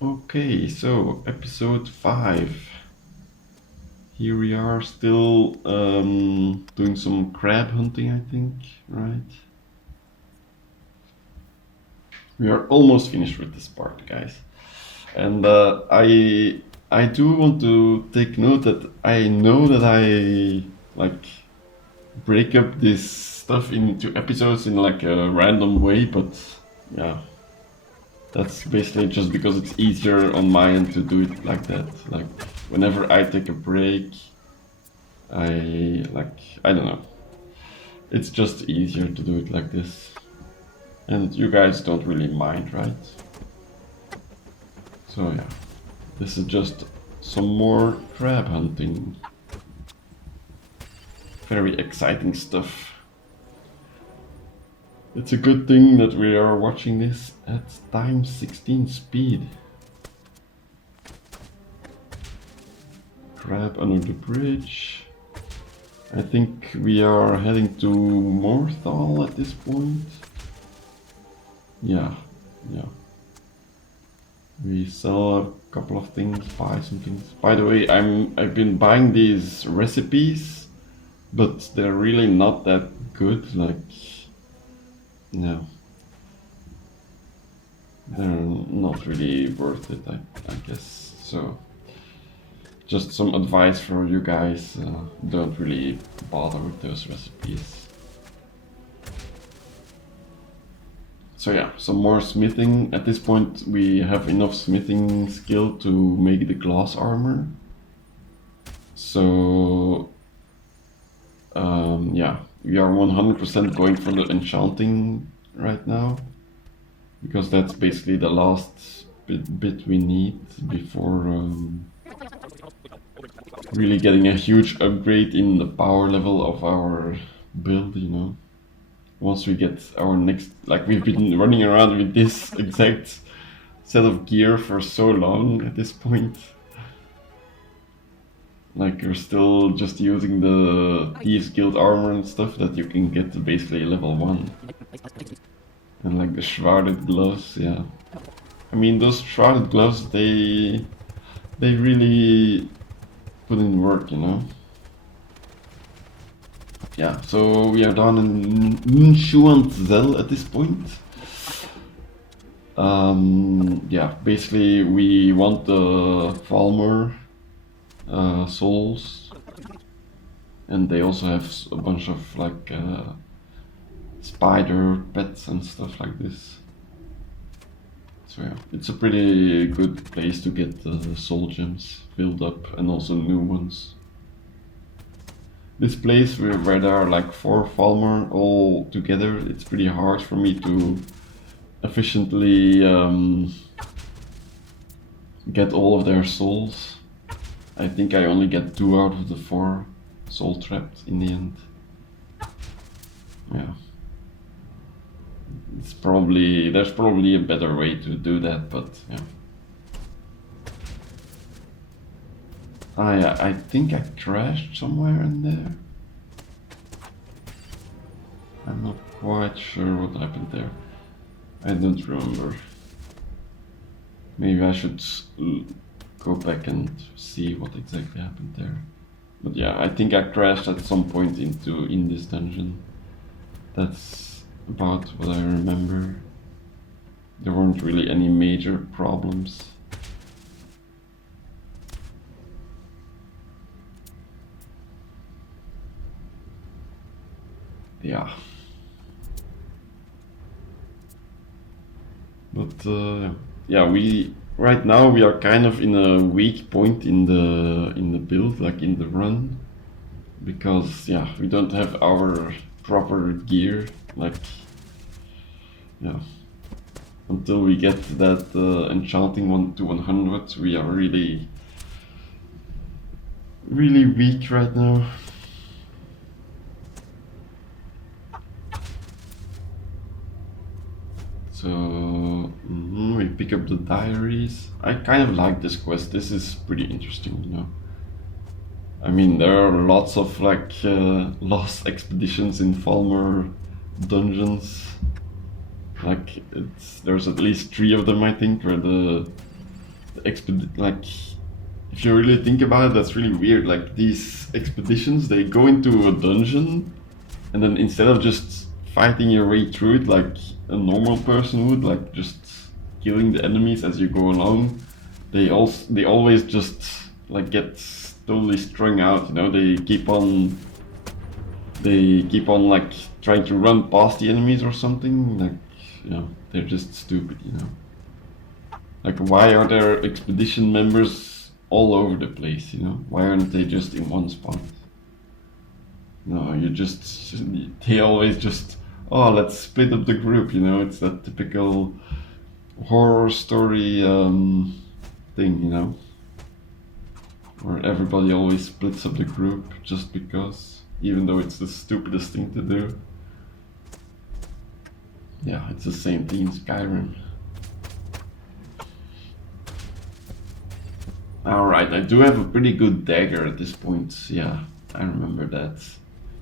Okay, so episode 5. Here we are still doing some crab hunting, I think, right? We are almost finished with this part, guys. And I do want to take note that I know that I like break up this stuff into episodes in like a random way, but yeah, that's basically just because it's easier on my end to do it like that. Like whenever I take a break, I don't know. It's just easier to do it like this. And you guys don't really mind, right? So yeah, this is just some more crab hunting. Very exciting stuff. It's a good thing that we are watching this at times 16 speed. Crab under the bridge. I think we are heading to Morthal at this point. Yeah. We sell a couple of things, buy some things. By the way, I've been buying these recipes, but they're really not that good. Like, no, they're not really worth it. I guess so. Just some advice for you guys. Don't really bother with those recipes. So yeah, some more smithing. At this point we have enough smithing skill to make the glass armor. So yeah, we are 100% going for the enchanting right now, because that's basically the last bit we need before really getting a huge upgrade in the power level of our build, you know. Once we get our next, like we've been running around with this exact set of gear for so long at this point. Like we're still just using the Thieves Guild armor and stuff that you can get to basically level 1. And like the shrouded gloves, yeah. I mean those shrouded gloves, they really put in work, you know. Yeah, so we are down in Nshuanzel at this point. Yeah, basically we want the Falmer souls, and they also have a bunch of like spider pets and stuff like this. So yeah, it's a pretty good place to get the soul gems filled up and also new ones. This place where there are like 4 Falmer all together, it's pretty hard for me to efficiently get all of their souls. I think I only get 2 out of the 4 soul trapped in the end. Yeah. There's probably a better way to do that, but yeah. Ah yeah, I think I crashed somewhere in there. I'm not quite sure what happened there. I don't remember. Maybe I should go back and see what exactly happened there. But yeah, I think I crashed at some point in this dungeon. That's about what I remember. There weren't really any major problems. Yeah. But yeah, right now we are kind of in a weak point in the build, like in the run, because yeah, we don't have our proper gear. Like yeah, until we get that enchanting one to 100, we are really weak right now. So we pick up the diaries. I kind of like this quest. This is pretty interesting, you know. I mean, there are lots of like lost expeditions in Falmer dungeons. Like there's at least 3 of them, I think, where the like, if you really think about it, that's really weird. Like these expeditions, they go into a dungeon, and then instead of just fighting your way through it like a normal person would, like just killing the enemies as you go along, they always just like get totally strung out. You know, they keep on like trying to run past the enemies or something. Like, you know, they're just stupid. You know, like why are there expedition members all over the place? You know, why aren't they just in one spot? No, they always just, oh, let's split up the group, you know, it's that typical horror story thing, you know, where everybody always splits up the group just because, even though it's the stupidest thing to do. Yeah, it's the same thing in Skyrim. Alright, I do have a pretty good dagger at this point, yeah, I remember that.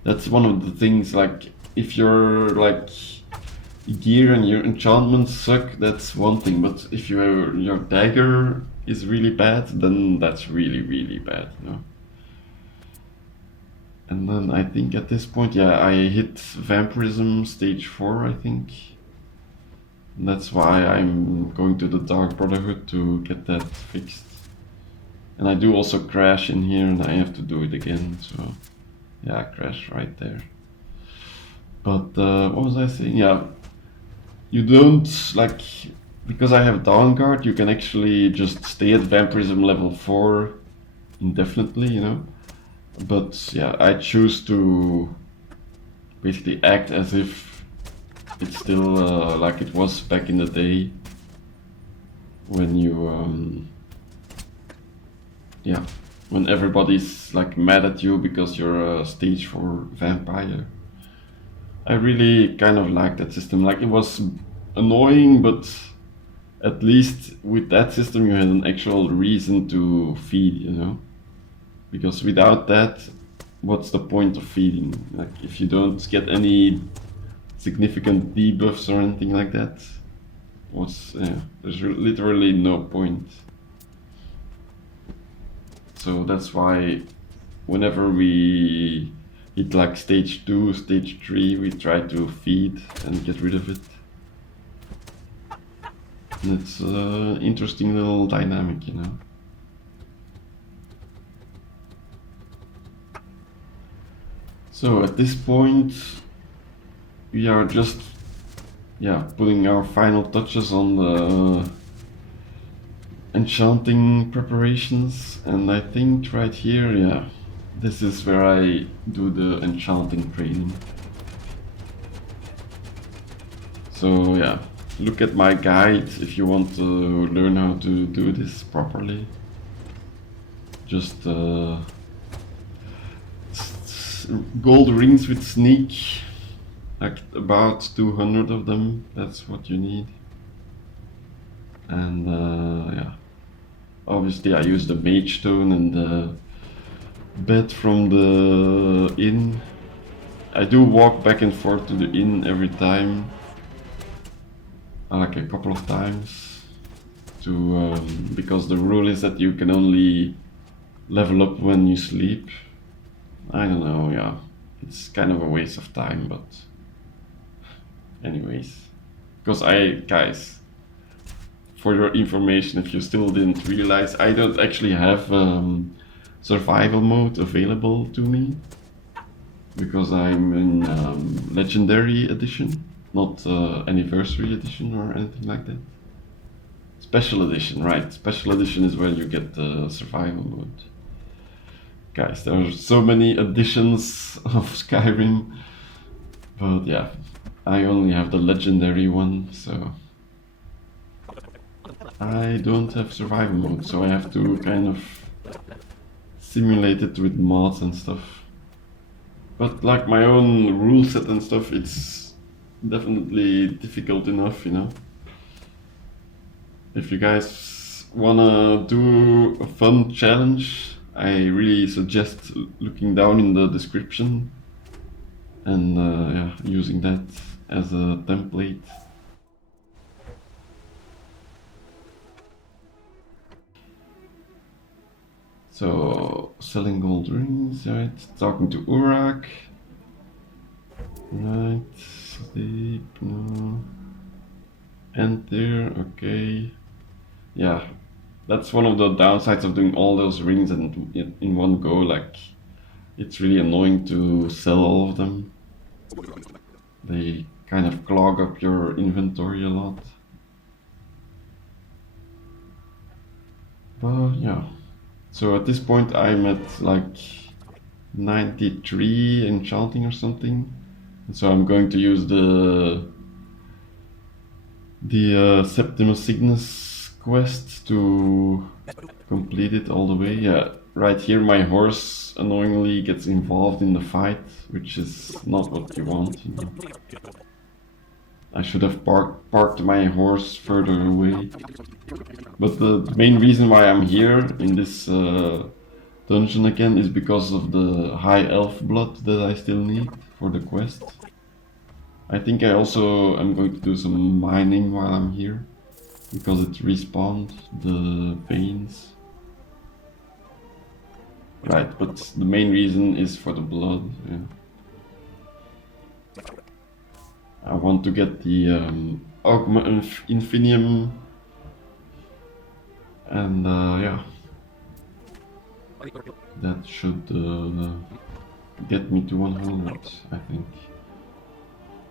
That's one of the things, like, if your like gear and your enchantments suck, that's one thing, but if your dagger is really bad, then that's really, really bad, you know. And then I think at this point, yeah, I hit vampirism stage 4, I think. And that's why I'm going to the Dark Brotherhood to get that fixed. And I do also crash in here, and I have to do it again, so... Yeah, crash right there. But what was I saying? Yeah, you don't like, because I have Dawn Guard, you can actually just stay at vampirism level 4 indefinitely, you know. But yeah, I choose to basically act as if it's still like it was back in the day when you yeah, when everybody's like mad at you because you're a stage 4 vampire. I really kind of like that system. Like, it was annoying, but at least with that system you had an actual reason to feed, you know? Because without that, what's the point of feeding? Like, if you don't get any significant debuffs or anything like that, there's literally no point. So that's why whenever we hit like stage 2, stage 3, we try to feed and get rid of it. And it's an interesting little dynamic, you know. So at this point, we are just, yeah, putting our final touches on the enchanting preparations, and I think right here, yeah, this is where I do the enchanting training. So yeah, look at my guide if you want to learn how to do this properly. Just gold rings with sneak, like about 200 of them, that's what you need. And yeah, obviously I use the mage stone and the bed from the inn. I do walk back and forth to the inn every time, like a couple of times, to because the rule is that you can only level up when you sleep. I don't know, yeah, it's kind of a waste of time, but anyways, because guys, for your information, if you still didn't realize, I don't actually have survival mode available to me, because I'm in legendary edition, not anniversary edition or anything like that. Special edition, right? Special edition is where you get the survival mode. Guys, there are so many editions of Skyrim, but yeah, I only have the legendary one, so I don't have survival mode, so I have to kind of simulate it with mods and stuff. But like my own rule set and stuff, it's definitely difficult enough, you know. If you guys wanna do a fun challenge, I really suggest looking down in the description and yeah, using that as a template. So, selling gold rings, right? Talking to Urak. Right, sleep, no. Enter, okay. Yeah, that's one of the downsides of doing all those rings in one go. Like, it's really annoying to sell all of them. They kind of clog up your inventory a lot. But yeah. So at this point I'm at like 93 enchanting or something. And so I'm going to use the Septimus Cygnus quest to complete it all the way. Yeah, right here my horse annoyingly gets involved in the fight, which is not what you want, you know. I should have parked my horse further away. But the main reason why I'm here in this dungeon again is because of the high elf blood that I still need for the quest. I think I also am going to do some mining while I'm here, because it respawned the veins. Right, but the main reason is for the blood, yeah. I want to get the Infinium, and yeah, that should get me to 100, I think.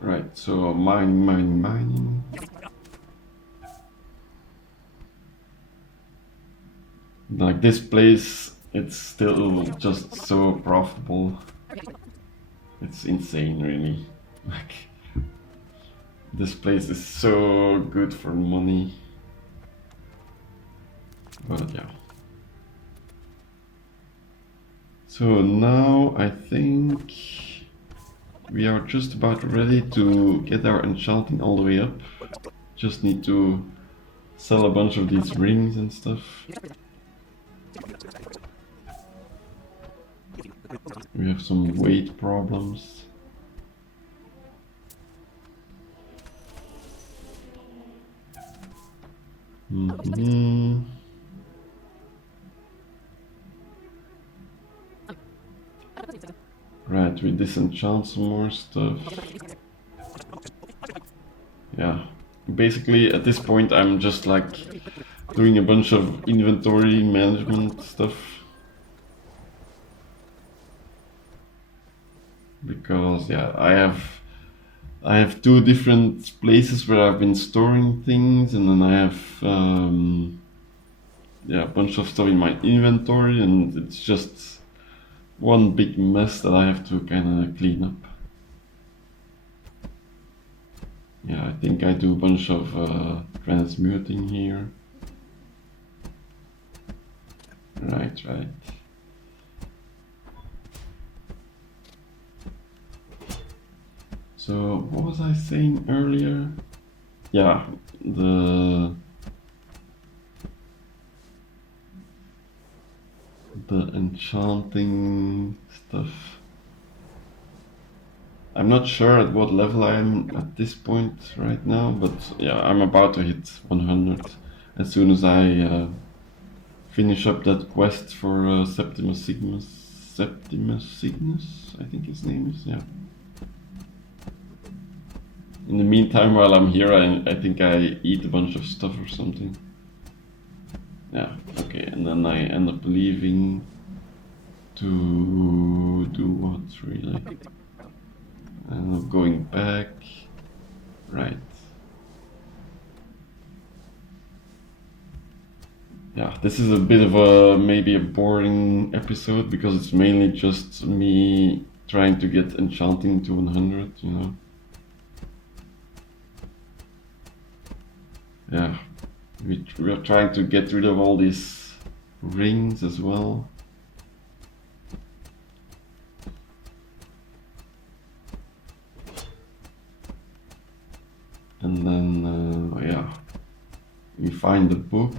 Right, so mining. Like this place, it's still just so profitable. It's insane, really. Like, this place is so good for money. But yeah. So now I think we are just about ready to get our enchanting all the way up. Just need to sell a bunch of these rings and stuff. We have some weight problems. Right, we disenchant some more stuff. Yeah, basically at this point I'm just like doing a bunch of inventory management stuff. Because yeah, I have two different places where I've been storing things, and then I have yeah, a bunch of stuff in my inventory, and it's just one big mess that I have to kind of clean up. Yeah, I think I do a bunch of transmuting here. Right. So, what was I saying earlier? Yeah, the enchanting stuff. I'm not sure at what level I am at this point right now, but yeah, I'm about to hit 100 as soon as I finish up that quest for Septimus Cygnus, I think his name is, yeah. In the meantime, while I'm here, I think I eat a bunch of stuff or something. Yeah, okay, and then I end up leaving to do what, really? I end up going back. Right. Yeah, this is a bit of maybe a boring episode, because it's mainly just me trying to get enchanting to 100, you know? Yeah, we're trying to get rid of all these rings as well. And then, yeah, we find the book.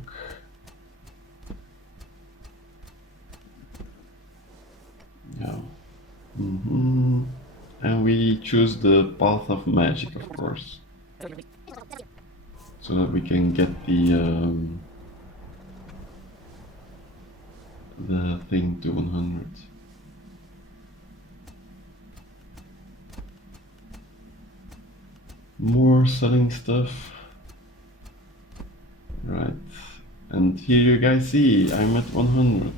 Yeah. And we choose the path of magic, of course, so that we can get the the thing to 100. More selling stuff. Right. And here you guys see, I'm at 100.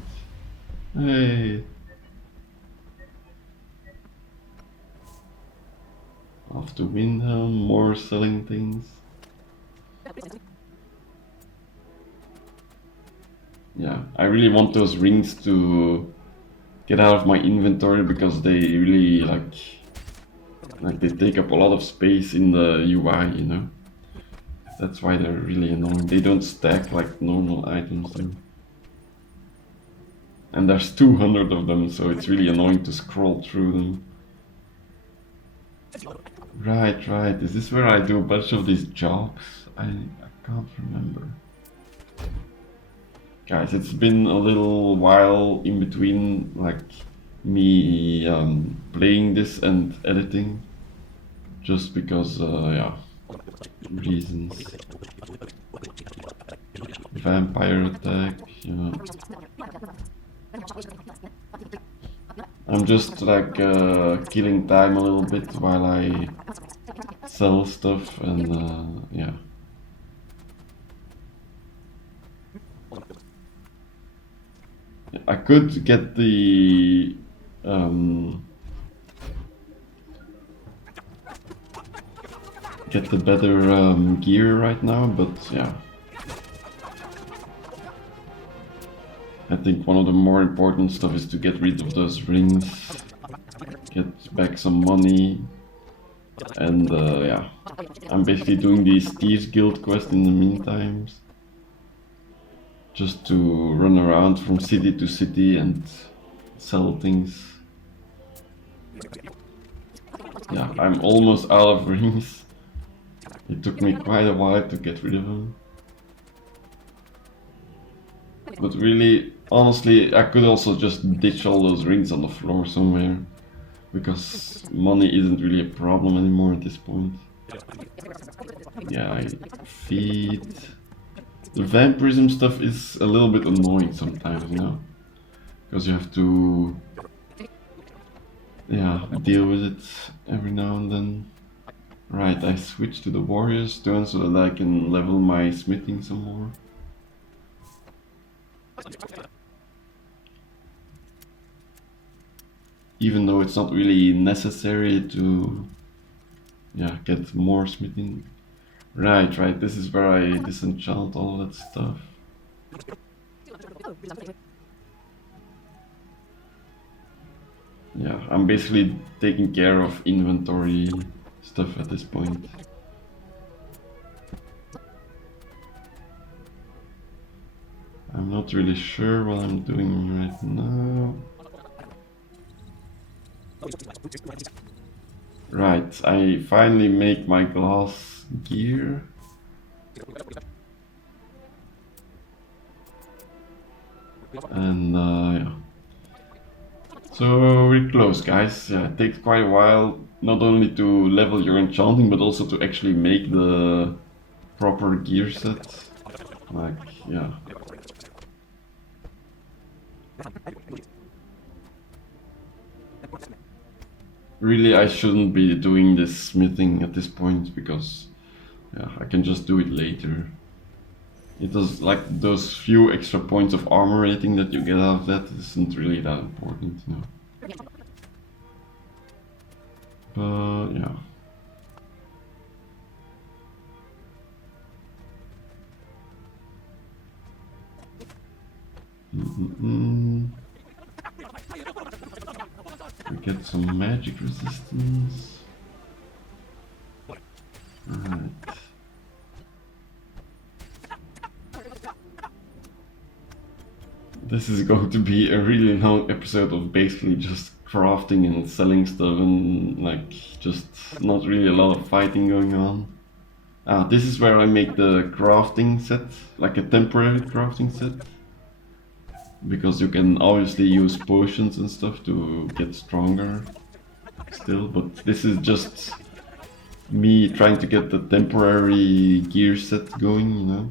Hey! Off to Windhelm, more selling things. Yeah, I really want those rings to get out of my inventory because they really like they take up a lot of space in the UI, you know. That's why they're really annoying. They don't stack like normal items do. And there's 200 of them, so it's really annoying to scroll through them. Right. Is this where I do a bunch of these jobs? I can't remember. Guys, it's been a little while in between, like, me playing this and editing. Just because, yeah, reasons. Vampire attack, yeah. I'm just like killing time a little bit while I sell stuff and yeah. I could get the better gear right now, but yeah. I think one of the more important stuff is to get rid of those rings, get back some money, and yeah. I'm basically doing these Thieves Guild quests in the meantime, just to run around from city to city and sell things. Yeah, I'm almost out of rings. It took me quite a while to get rid of them. But really, honestly, I could also just ditch all those rings on the floor somewhere, because money isn't really a problem anymore at this point. Yeah, I feed. The vampirism stuff is a little bit annoying sometimes, you know, because you have to, yeah, deal with it every now and then. Right, I switched to the warrior stone so that I can level my smithing some more. Even though it's not really necessary to, yeah, get more smithing. Right, this is where I disenchant all that stuff. Yeah, I'm basically taking care of inventory stuff at this point. I'm not really sure what I'm doing right now. Right, I finally make my glass gear. And yeah. So we're close, guys. Yeah, it takes quite a while, not only to level your enchanting, but also to actually make the proper gear set. Like, yeah. Really, I shouldn't be doing this smithing at this point, because yeah, I can just do it later. It does, like, those few extra points of armor rating that you get out of that isn't really that important, you know. But yeah. We get some magic resistance. Right. This is going to be a really long episode of basically just crafting and selling stuff and like just not really a lot of fighting going on. This is where I make the crafting set, like a temporary crafting set. Because you can obviously use potions and stuff to get stronger still, but this is just me trying to get the temporary gear set going, you know.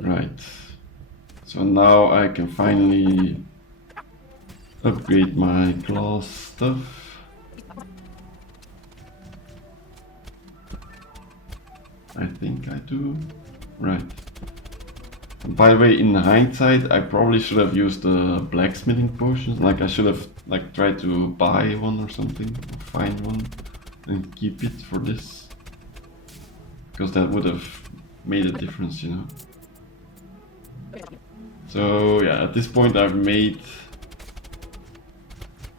Right. So now I can finally upgrade my glass stuff. I think I do. Right. And by the way, in hindsight, I probably should have used the blacksmithing potions. Like I should have tried to buy one or something, or find one, and keep it for this, because that would have made a difference, you know. So yeah, at this point I've made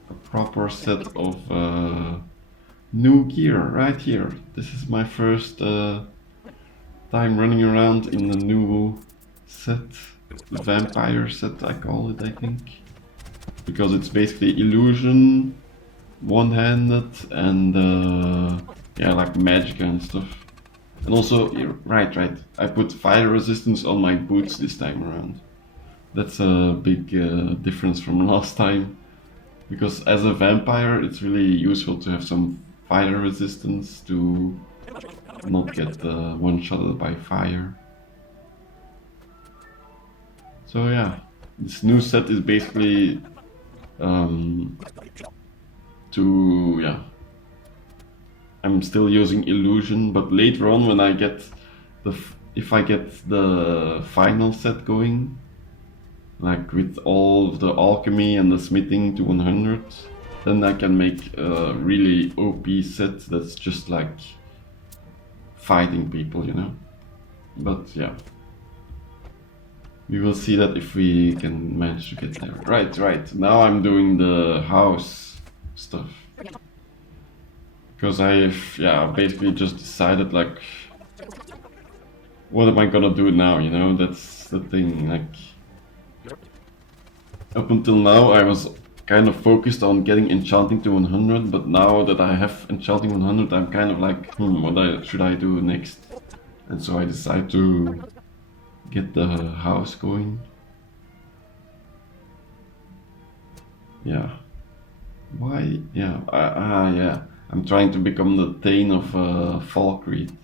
a proper set of new gear right here. This is my first time running around in the new set, the vampire set I call it, I think, because it's basically illusion, one-handed, and yeah, like magic and stuff. And also, right, I put fire resistance on my boots this time around. That's a big difference from last time, because as a vampire it's really useful to have some fire resistance to not get one-shotted by fire. So yeah, this new set is basically yeah, I'm still using illusion, but later on when I get if I get the final set going, like with all of the alchemy and the smithing to 100, then I can make a really OP set that's just like fighting people, you know. But yeah, we will see that if we can manage to get there. Right, now I'm doing the house stuff, because I've basically just decided, like, what am I gonna do now, you know? That's the thing. Like, up until now I was kind of focused on getting enchanting to 100, but now that I have enchanting 100, I'm kind of like, what should I do next? And so I decide to get the house going. Yeah. Why? Yeah. Yeah. I'm trying to become the Thane of Falkreath,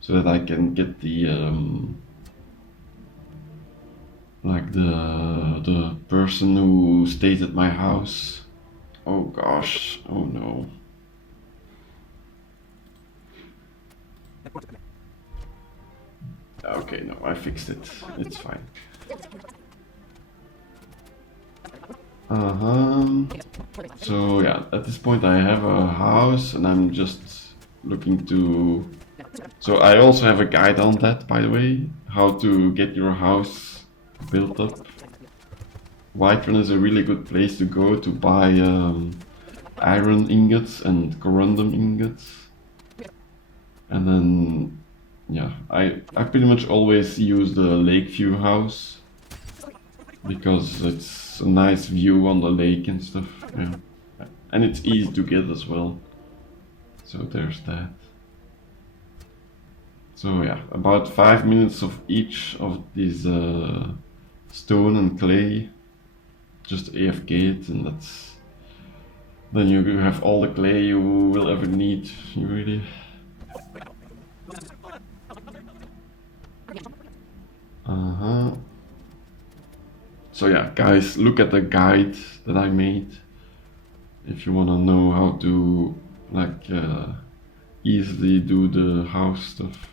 so that I can get the like the person who stays at my house. Oh gosh. Oh no. Okay, no, I fixed it. It's fine. So yeah, at this point I have a house and I'm just looking to... So I also have a guide on that, by the way, how to get your house built up. Whiterun is a really good place to go to buy iron ingots and corundum ingots. And then, yeah, I pretty much always use the Lakeview house, because it's a nice view on the lake and stuff, yeah. And it's easy to get as well. So there's that. So yeah, about 5 minutes of each of these stone and clay. Just AFK it, and that's... Then you have all the clay you will ever need, really. So yeah, guys, look at the guide that I made if you wanna know how to, like, easily do the house stuff.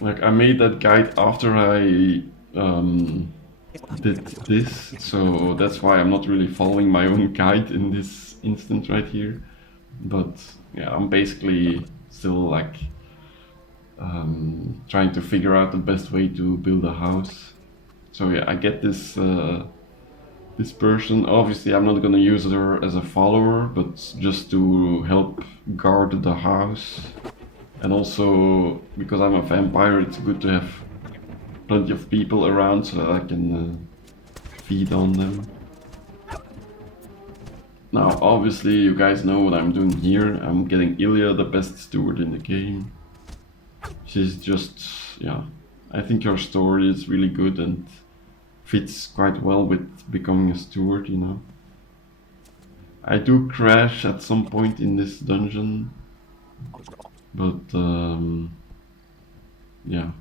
Like, I made that guide after I did this, so that's why I'm not really following my own guide in this instance right here. But yeah, I'm basically still like trying to figure out the best way to build a house. So yeah, I get this this person. Obviously I'm not gonna use her as a follower, but just to help guard the house. And also, because I'm a vampire, it's good to have plenty of people around so that I can feed on them. Now, obviously, you guys know what I'm doing here. I'm getting Ilya, the best steward in the game. She's just, yeah, I think her story is really good and fits quite well with becoming a steward, you know. I do crash at some point in this dungeon, but yeah.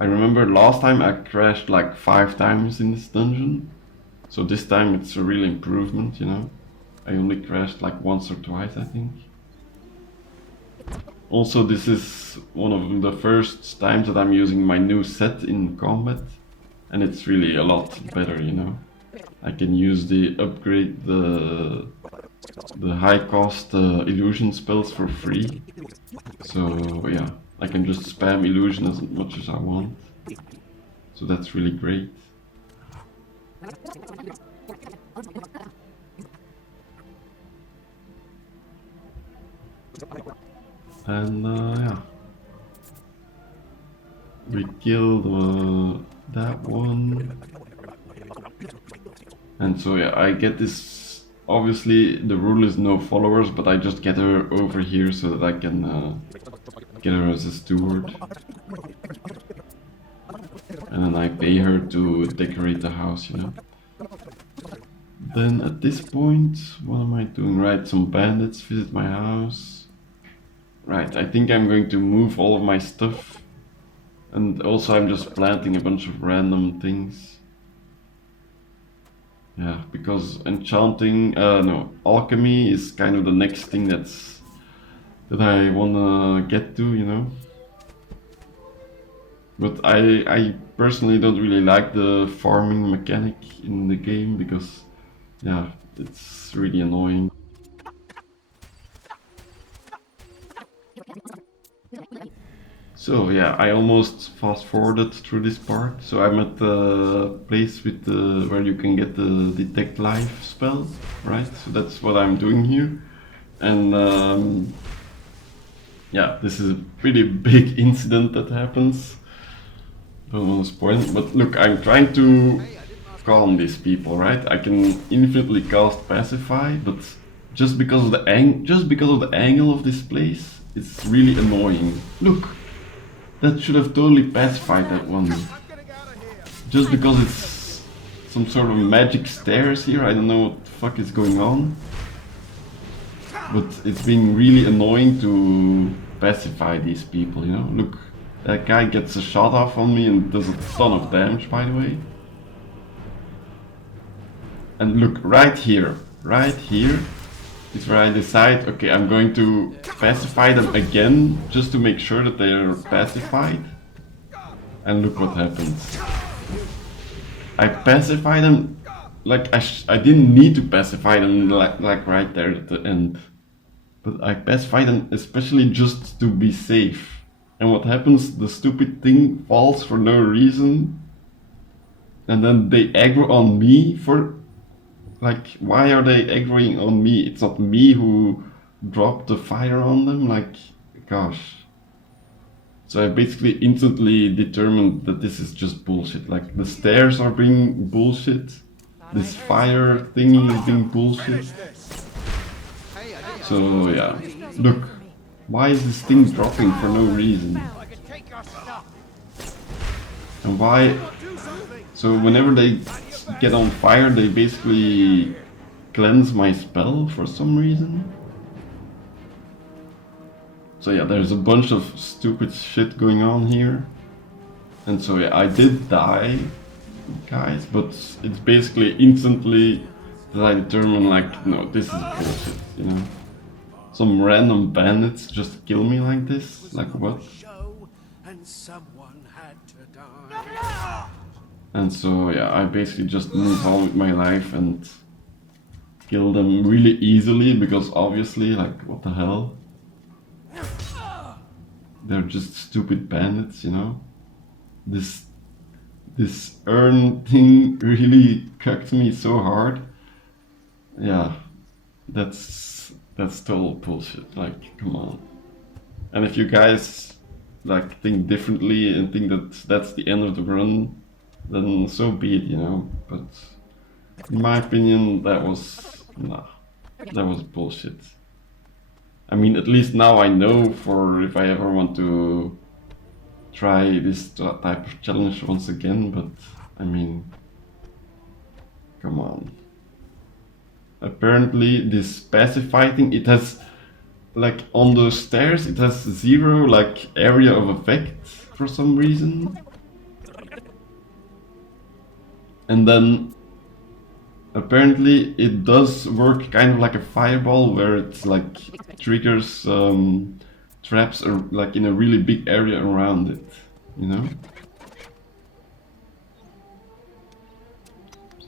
I remember last time I crashed like 5 times in this dungeon, so this time it's a real improvement, you know. I only crashed like once or twice, I think. Also, this is one of the first times that I'm using my new set in combat, and it's really a lot better, you know. I can use the upgrade, the high cost illusion spells for free. So yeah, I can just spam illusion as much as I want. So that's really great. And yeah, we killed that one. And so yeah, I get this, obviously the rule is no followers, but I just get her over here so that I can get her as a steward. And then I pay her to decorate the house, you know. Then at this point, what am I doing? Right, some bandits visit my house. Right, I think I'm going to move all of my stuff. And also I'm just planting a bunch of random things. Yeah, because enchanting, no, alchemy is kind of the next thing that I wanna get to, you know. But I personally don't really like the farming mechanic in the game because, yeah, it's really annoying. So yeah, I almost fast forwarded through this part. So I'm at the place with where you can get the detect life spell, right? So that's what I'm doing here. And yeah, this is a pretty big incident that happens. Don't want to spoil it, but look, I'm trying to calm these people, right? I can infinitely cast pacify, but just because of the angle of this place, it's really annoying. Look. That should have totally pacified that one. Just because it's some sort of magic stairs here, I don't know what the fuck is going on. But it's been really annoying to pacify these people, you know? Look, that guy gets a shot off on me and does a ton of damage, by the way. And look, right here is where I decide, okay, I'm going to pacify them again, just to make sure that they're pacified. And look what happens. I pacify them, like I didn't need to pacify them like right there at the end. But I pacify them especially just to be safe. And what happens, the stupid thing falls for no reason. And then they aggro on me for... Like, why are they aggroing on me? It's not me who dropped the fire on them, like, gosh. So I basically instantly determined that this is just bullshit. Like, the stairs are being bullshit, this fire thingy is being bullshit. So yeah, look, why is this thing dropping for no reason? And why... So whenever they get on fire, they basically cleanse my spell for some reason. So yeah, there's a bunch of stupid shit going on here. And so yeah, I did die, guys, but it's basically instantly that I determine, like, no, this is bullshit, you know? Some random bandits just kill me like this? Like what? And so yeah, I basically just move on with my life and kill them really easily, because obviously, like, what the hell? They're just stupid bandits, you know? This urn thing really cucked me so hard. Yeah, that's total bullshit, like, come on. And if you guys, like, think differently and think that that's the end of the run, then so be it, you know, but in my opinion, that was bullshit. I mean, at least now I know for if I ever want to try this type of challenge once again, but I mean, come on. apparently this pacify thing, it has like on those stairs it has 0 like area of effect for some reason. And then apparently it does work kind of like a fireball where it's like triggers traps like in a really big area around it, you know?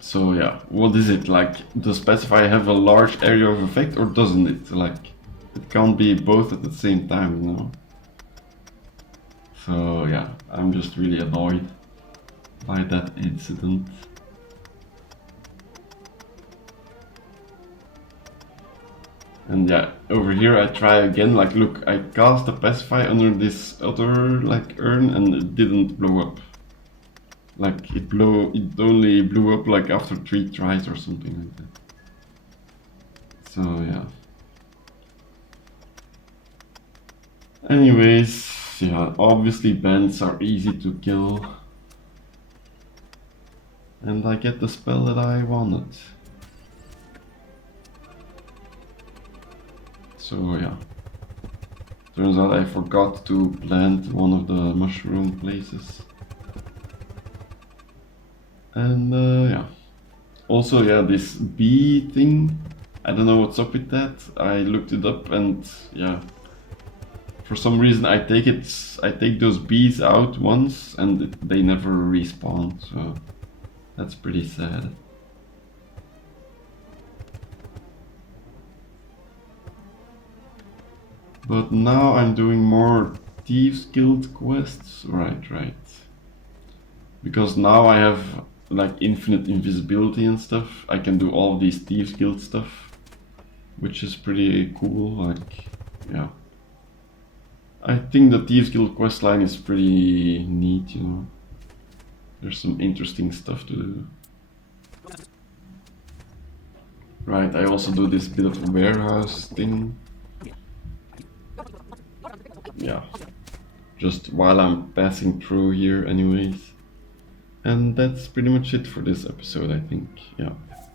So yeah, what is it like? Does Pacify have a large area of effect or doesn't it? Like, it can't be both at the same time, you know? So yeah, I'm just really annoyed by that incident. And yeah, over here I try again, like look, I cast a Pacify under this other like urn and it didn't blow up. Like it only blew up like after 3 tries or something like that. So yeah. Anyways, yeah, obviously bends are easy to kill. And I get the spell that I wanted. So yeah. Turns out I forgot to plant one of the mushroom places. And yeah. Also, yeah, this bee thing, I don't know what's up with that. I looked it up and yeah, for some reason I take those bees out once and they never respawn, so that's pretty sad. But now I'm doing more Thieves Guild quests, right. Because now I have like infinite invisibility and stuff. I can do all these Thieves Guild stuff, which is pretty cool, like, yeah. I think the Thieves Guild questline is pretty neat, you know. There's some interesting stuff to do. Right, I also do this bit of a warehouse thing. Yeah, just while I'm passing through here anyways. And that's pretty much it for this episode, I think, yeah.